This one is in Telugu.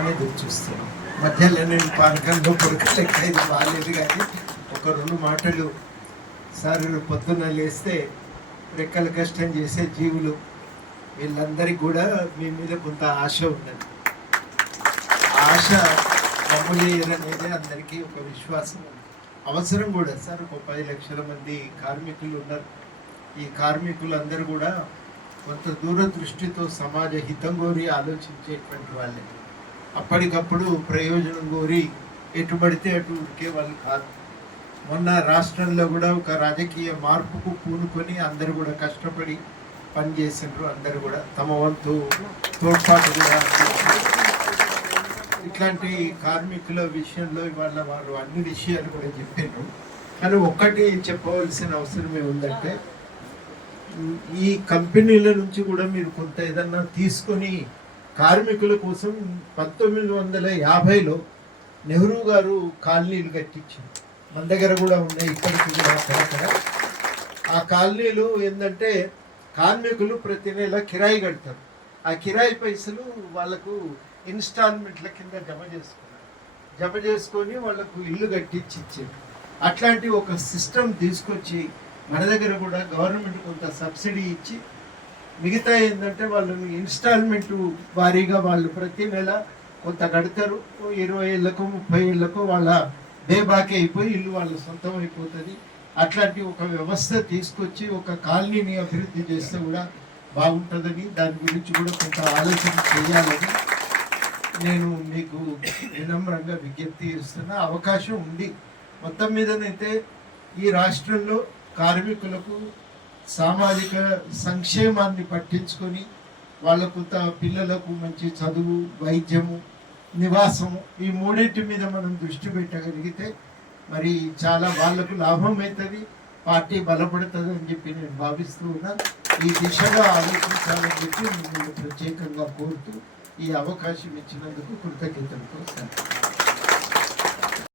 అని ఎదురు చూస్తున్నాం. మధ్యలో నేను పానకంలో పొరకలెక్క ఇది బాగాలేదు, కానీ ఒక 2 మాటలు. సార్ పొద్దున్న లేస్తే రెక్కలు కష్టం చేసే జీవులు వీళ్ళందరికీ కూడా మీ మీద కొంత ఆశ ఉన్నది. ఆశ అనేది అందరికీ ఒక విశ్వాసం అవసరం కూడా. సార్ ఒక 10 లక్షల మంది కార్మికులు ఉన్నారు. ఈ కార్మికులందరూ కూడా కొంత దూరదృష్టితో సమాజ హితం కోరి ఆలోచించేటువంటి వాళ్ళే. అప్పటికప్పుడు ప్రయోజనం కోరి ఎటుబడితే అటు ఉడికే వాళ్ళు కాదు. మొన్న రాష్ట్రంలో కూడా ఒక రాజకీయ మార్పుకు పూనుకొని అందరూ కూడా కష్టపడి పనిచేసిండ్రు. అందరూ కూడా తమ వంతు తోడ్పాటు కూడా. ఇట్లాంటి కార్మికుల విషయంలో ఇవాళ వారు అన్ని విషయాలు కూడా చెప్పారు. కానీ ఒక్కటి చెప్పవలసిన అవసరం ఏముందంటే, ఈ కంపెనీల నుంచి కూడా మీరు కొంత ఏదన్నా తీసుకొని కార్మికుల కోసం 1950లో నెహ్రూ గారు కాలనీలు కట్టించారు. మన దగ్గర కూడా ఉన్నాయి, ఇప్పటికి కూడా అక్కడక్కడ. ఆ కాలనీలు ఏంటంటే కార్మికులు ప్రతి నెల కిరాయి కడతారు. ఆ కిరాయి పైసలు వాళ్ళకు ఇన్స్టాల్మెంట్ల కింద జమ చేసుకొని వాళ్ళకు ఇల్లు కట్టించి ఇచ్చారు. అట్లాంటి ఒక సిస్టమ్ తీసుకొచ్చి మన దగ్గర కూడా గవర్నమెంట్ కొంత సబ్సిడీ ఇచ్చి, మిగతా ఏంటంటే వాళ్ళని ఇన్స్టాల్మెంట్ వారీగా వాళ్ళు ప్రతి నెల కొంత కడతారు. 20 ఏళ్ళకో 30 ఏళ్ళకో వాళ్ళ బేబాకి అయిపోయి ఇల్లు వాళ్ళ సొంతం అయిపోతుంది. అట్లాంటి ఒక వ్యవస్థ తీసుకొచ్చి ఒక కాలనీని అభివృద్ధి చేస్తే కూడా బాగుంటుందని, దాని గురించి కూడా కొంత ఆలోచన చేయాలని నేను మీకు వినమ్రంగా విజ్ఞప్తి చేస్తున్న. అవకాశం ఉంది. మొత్తం మీదనైతే ఈ రాష్ట్రంలో కార్మికులకు సామాజిక సంక్షేమాన్ని పట్టించుకొని వాళ్ళకు పిల్లలకు మంచి చదువు, వైద్యము, నివాసము, ఈ 3 మీద మనం దృష్టి పెట్టగలిగితే మరి చాలా వాళ్ళకు లాభం అవుతుంది, పార్టీ బలపడుతుంది అని చెప్పి నేను భావిస్తూ ఉన్నా. ఈ దిశగా ఆలోచించాలని చెప్పి మిమ్మల్ని ప్రత్యేకంగా కోరుతూ ఈ అవకాశం ఇచ్చినందుకు కృతజ్ఞతలతో